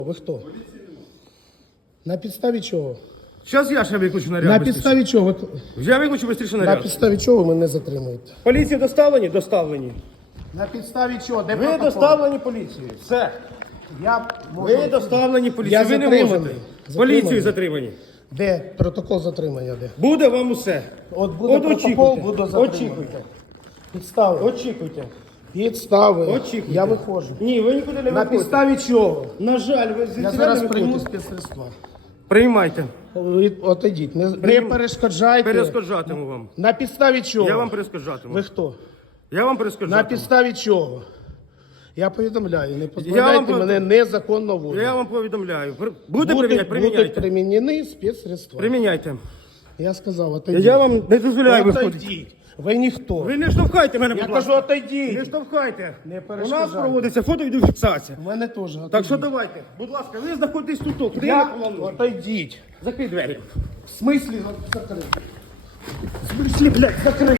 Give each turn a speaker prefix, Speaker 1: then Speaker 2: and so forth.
Speaker 1: Ви хто? На підставі чого?
Speaker 2: Зараз я ще виключу наряд.
Speaker 1: На
Speaker 2: быстріше.
Speaker 1: підставі чого?
Speaker 2: Я виключу швидше
Speaker 1: На
Speaker 2: наряд.
Speaker 1: підставі чого ви мене затримуєте?
Speaker 2: Поліцію доставлені? Доставлені.
Speaker 1: На підставі чого? Де
Speaker 2: Ви
Speaker 1: протокол?
Speaker 2: доставлені поліцією. Все.
Speaker 1: Я можу...
Speaker 2: Ви доставлені поліцією.
Speaker 1: Я
Speaker 2: Ви не
Speaker 1: затриманий.
Speaker 2: можете.
Speaker 1: Затриманий.
Speaker 2: Поліцією затримані.
Speaker 1: Де протокол затримання? Де?
Speaker 2: Буде вам усе.
Speaker 1: От буде протокол,
Speaker 2: очікуйте.
Speaker 1: буду затриманий.
Speaker 2: Очікуйте.
Speaker 1: Підстави.
Speaker 2: Очікуйте.
Speaker 1: Підстави.
Speaker 2: Очікуйте.
Speaker 1: Я виходжу.
Speaker 2: Ні, ви нікуди не
Speaker 1: На
Speaker 2: виходите.
Speaker 1: підставі чого?
Speaker 2: На жаль, ви
Speaker 1: Я
Speaker 2: звідси
Speaker 1: зараз
Speaker 2: не
Speaker 1: прийму
Speaker 2: виходите.
Speaker 1: спецсредства.
Speaker 2: Приймайте.
Speaker 1: Ви отойдіть. Не перешкоджайте.
Speaker 2: Перешкоджатиму вам.
Speaker 1: На підставі чого?
Speaker 2: Я вам перешкоджатиму.
Speaker 1: Ви хто?
Speaker 2: Я вам
Speaker 1: На
Speaker 2: перешкоджатиму.
Speaker 1: підставі чого? Я повідомляю, не
Speaker 2: Я
Speaker 1: позбавляйте
Speaker 2: вам-
Speaker 1: мене незаконно волі.
Speaker 2: Я вам повідомляю. Буде приміняти?
Speaker 1: Будуть
Speaker 2: Приміняйте.
Speaker 1: примінені спецсредства.
Speaker 2: Приміняйте.
Speaker 1: Я сказав, отойдіть.
Speaker 2: Я вам не дозволяю виходити.
Speaker 1: Отойдіть. Ви ніхто.
Speaker 2: Ви не штовхайте мене,
Speaker 1: Я
Speaker 2: будь
Speaker 1: кажу,
Speaker 2: ласка.
Speaker 1: отойдіть.
Speaker 2: Не штовхайте.
Speaker 1: Не
Speaker 2: У
Speaker 1: перешкоджайте.
Speaker 2: нас проводиться фото-відеофіксація.
Speaker 1: У мене теж.
Speaker 2: Так що давайте, будь ласка, ви знаходитесь тут. Куди
Speaker 1: Я
Speaker 2: я планую?
Speaker 1: отойдіть.
Speaker 2: Закрий двері.
Speaker 1: В смислі закрити?
Speaker 2: В смислі, блядь, закрий.